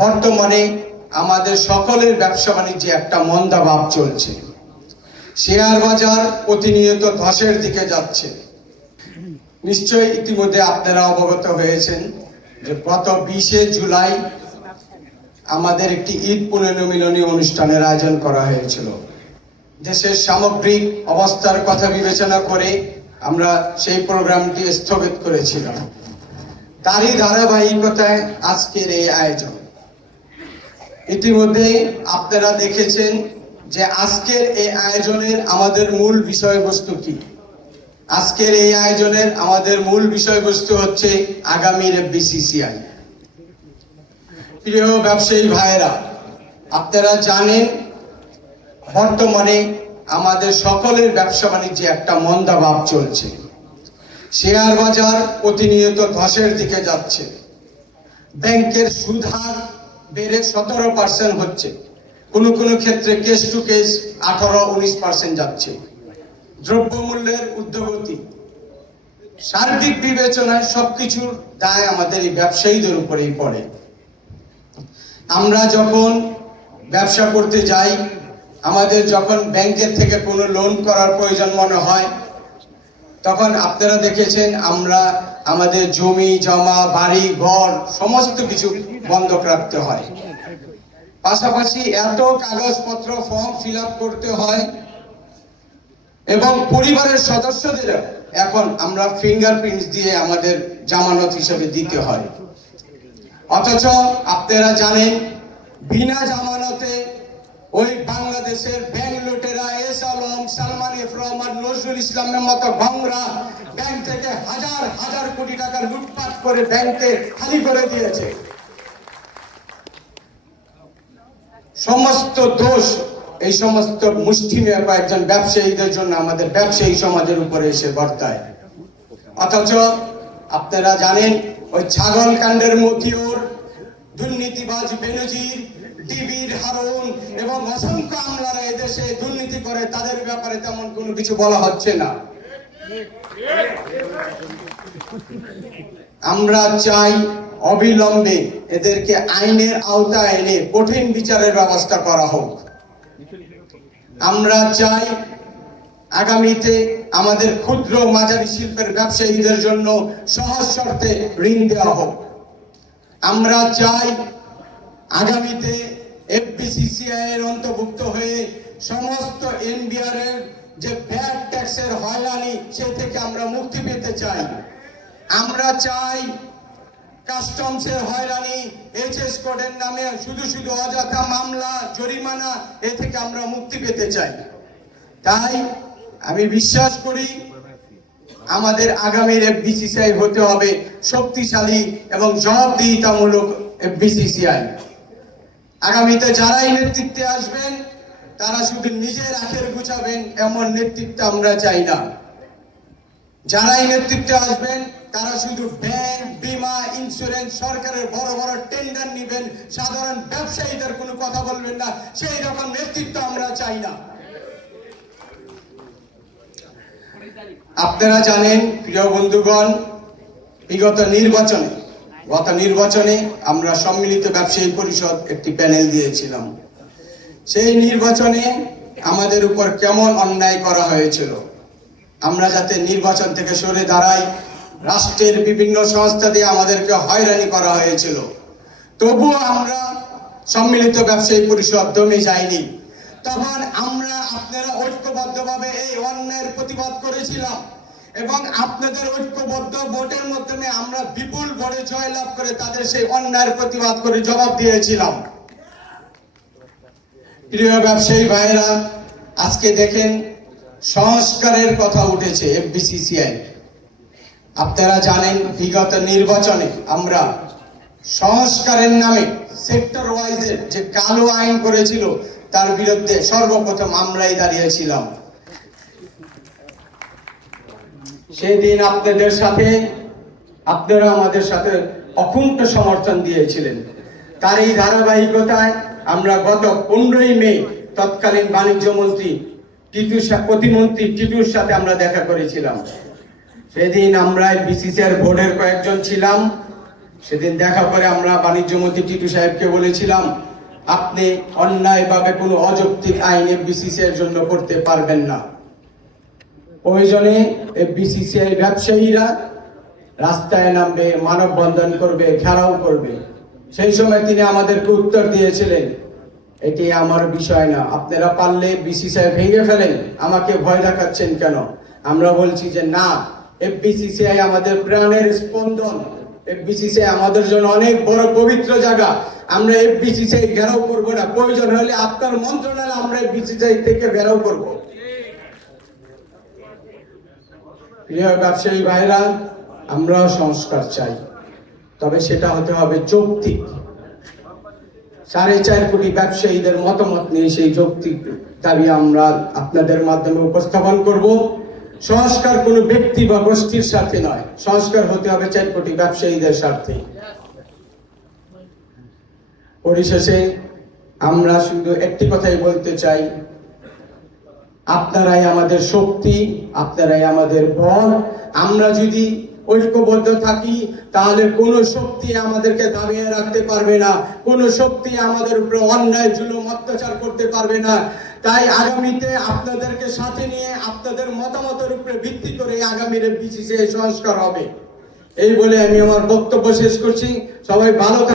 বর্তমানে আমাদের সকলের ব্যবসা বাণিজ্যে একটা মন্দাভাব চলছে। শেয়ার বাজার প্রতিনিয়ত ধসের দিকে যাচ্ছে। নিশ্চয়ই ইতিমধ্যে আপনারা অবগত হয়েছেন যে গত 20শে জুলাই আমাদের একটি ঈদ পুনর্মিলনী অনুষ্ঠানের আয়োজন করা হয়েছিল। দেশের সামগ্রিক অবস্থার কথা বিবেচনা করে আমরা সেই প্রোগ্রামটি স্থগিত করেছিলাম। তারই ধারাবাহিকতায় আজকের এই আয়োজন। ইতিমধ্যে আপনারা দেখেছেন যে আজকের এই আয়োজনের আমাদের মূল বিষয়বস্তু কি। আজকের এই আয়োজনের আমাদের মূল বিষয়বস্তু হচ্ছে আগামীর বিসিসিআই। প্রিয় ব্যবসায়ী ভাইয়েরা, আপনারা জানেন বর্তমানে আমাদের সকলের ব্যবসা বাণিজ্যে একটা মন্দাভাব চলছে। শেয়ার বাজার প্রতিনিয়ত ধসের দিকে যাচ্ছে। ব্যাংকের সুদ হার বেড়ে 17% হচ্ছে, কোনো ক্ষেত্রে কেস টু কেস 18-19% যাচ্ছে। দ্রব্যমূল্যের ঊর্ধ্বগতি, সার্বিক বিবেচনায় সবকিছুর দায় আমাদের এই ব্যবসায়ীদের উপরেই পড়ে। আমরা যখন ব্যবসা করতে যাই, আমাদের যখন ব্যাংকের থেকে কোনো লোন করার প্রয়োজন মনে হয়, তখন আপনারা দেখেছেন আমরা আমাদের জমি জমা বাড়ি ঘর সমস্ত কিছু বন্ধক রাখতে হয়। পাশাপাশি এত কাগজপত্র ফর্ম ফিল আপ করতে হয় এবং পরিবারের সদস্যদের এখন আমরা ফিঙ্গারপ্রিন্টস দিয়ে আমাদের জামানত হিসেবে দিতে হয়। অথচ আপনারা জানেন বিনা জামানতে ওই বাংলাদেশের ব্যাংক লুটেরা এস আলম, সালমান এফ রহমান, নজরুল ইসলামের মতো গংরা ব্যাংক থেকে হাজার হাজার কোটি টাকা লুটপাট করে ব্যাংকে খালি করে দিয়েছে। সমস্ত দোষ এই সমস্ত মুষ্টিমেয় কয়েকজন ব্যবসায়ীদের জন্য আমাদের ব্যবসায়ী সমাজের উপরে এসে বর্তায়। অথচ আপনারা জানেন ওই ছাগল কাণ্ডের মতিউর, দুর্নীতিবাজ বেনজির, ডিবির হারুন এবং অসংখ্য আমলারা এদেশে দুর্নীতি করে, তাদের ব্যাপারে তেমন কোনো কিছু বলা হচ্ছে না। আমরা চাই অবিলম্বে এদেরকে আইনের আওতায় এনে কঠিন বিচারের ব্যবস্থা করা হোক। আমরা চাই আগামীতে আমাদের ক্ষুদ্র মাঝারি শিল্পের ব্যবসায়ীদের জন্য সহজ শর্তে ঋণ দেওয়া হোক। আমরা চাই আগামীতে এফবিসিসিআই এর অন্তর্ভুক্ত হয়ে সমস্ত এনবিআর এর যে ভ্যাট ট্যাক্সের হয়রানি, সে থেকে আমরা মুক্তি পেতে চাই। আমরা চাই কাস্টমসের হয়রানি, এইচএস কোডের নামে শুধু অযথা মামলা জরিমানা, এ থেকে আমরা মুক্তি পেতে চাই। তাই আমি বিশ্বাস করি আমাদের আগামীর এফবিসিসিআই হতে হবে শক্তিশালী এবং জবাবদিহিতামূলক এফবিসিসিআই। আগামীতে যারাই নেতৃত্বে আসবেন তারা শুধু নিজের আখের গুছাবেন এমন নেতৃত্ব আমরা চাই না। যারাই নেতৃত্বে আসবেন তারা শুধু ব্যাংক, বীমা, ইন্স্যুরেন্স, সরকারের বড় বড় টেন্ডার নিবেন, সাধারণ ব্যবসায়ীদের কোনো কথা বলবেন না, সেই রকম নেতৃত্ব আমরা চাই না। আপনারা জানেন প্রিয় বন্ধুগণ, গত নির্বাচনে আমরা সম্মিলিত ব্যবসায়ী পরিষদ একটি প্যানেল দিয়েছিলাম। সেই নির্বাচনে আমাদের উপর কেমন অন্যায় করা হয়েছিল। আমরা যাতে নির্বাচন থেকে সরে দাঁড়াই, রাষ্ট্রের বিভিন্ন সংস্থা দিয়ে আমাদেরকে হয়রানি করা হয়েছিল, তবুও আমরা সম্মিলিত ব্যবসায়ী পরিষদ দমে যায়নি। তখন আমরা আপনারা ঐক্যবদ্ধভাবে এই অন্যায়ের প্রতিবাদ করেছিলাম এবং আপনাদের ঐক্যবদ্ধ ভোটের মাধ্যমে আমরা বিপুল ভোটে জয়লাভ করে তাদের সেই অন্যায়ের প্রতিবাদ করে জবাব দিয়েছিলাম। প্রিয় ব্যবসায়ী ভাইয়েরা, আজকে দেখেন সংস্কারের কথা উঠেছে এফবিসিসিআই। আপনারা জানেন বিগত নির্বাচনে আমরা সংস্কারের নামে সেক্টর ওয়াইজের যে কালো আইন করেছিল তার বিরুদ্ধে সর্বপ্রথম আমরাই দাঁড়িয়েছিলাম। সেদিন আপনারা আমাদের সাথে অকুণ্ঠ সমর্থন দিয়েছিলেন। তার এই ধারাবাহিকতায় আমরা গত 15ই মে তৎকালীন বাণিজ্য মন্ত্রী প্রতিমন্ত্রী টিটুর সাথে আমরা দেখা করেছিলাম। সেদিন আমরা বিসিসিআই বোর্ডের কয়েকজন ছিলাম। সেদিন দেখা করে আমরা বাণিজ্য মন্ত্রী টিটু সাহেবকে বলেছিলাম, আপনি অন্যায়ভাবে কোনো অযৌক্তিক আইন বিসিসিআই এর জন্য করতে পারবেন না। প্রয়োজনে বিসিসিআই ব্যবসায়ীরা রাস্তায় নামবে, মানববন্ধন করবে, ঘেরাও করবে। সেই সময় তিনি আমাদেরকে উত্তর দিয়েছিলেন, এটি আমার বিষয় না, আপনারা পারলে বিসিসিআই ভেঙে ফেলেন, আমাকে ভয় দেখাচ্ছেন কেন? আমরা বলছি যে না, বিসিসিআই আমাদের প্রাণের স্পন্দন, বিসিসিআই আমাদের জন্য অনেক বড় পবিত্র জায়গা। আমরা বিসিসিআই ঘেরাও করবো না, প্রয়োজন হলে আপনার মন্ত্রণালয় আমরা বিসিসিআই থেকে ঘেরাও করবো। প্রিয় ব্যবসায়ী ভাইরা, আমরাও সংস্কার চাই, তবে সেটা হতে হবে যৌক্তিক। 4.5 কোটি ব্যবসায়ীদের মতামত নিয়ে সেই যৌক্তিক দাবি আমরা আপনাদের মাধ্যমে উপস্থাপন করব। সংস্কার কোনো ব্যক্তি বা গোষ্ঠীর সাথে নয়, সংস্কার হতে হবে 4 কোটি ব্যবসায়ীদের স্বার্থে। পরিশেষে আমরা শুধু একটি কথাই বলতে চাই, আপনারাই আমাদের শক্তি, আপনারাই আমাদের বল। আমরা যদি ঐক্যবদ্ধ থাকি তাহলে কোনো শক্তি আমাদেরকে দাবিয়ে রাখতে পারবে না, কোনো শক্তি আমাদের উপরে অন্যায় জুলুম অত্যাচার করতে পারবে না। তাই আগামীতে আপনাদেরকে সাথে নিয়ে আপনাদের মতামতের উপরে ভিত্তি করে আগামীর বিসিসিআই সংস্কার হবে। এই বলে আমি আমার বক্তব্য শেষ করছি। সবাই ভালো থাকুন।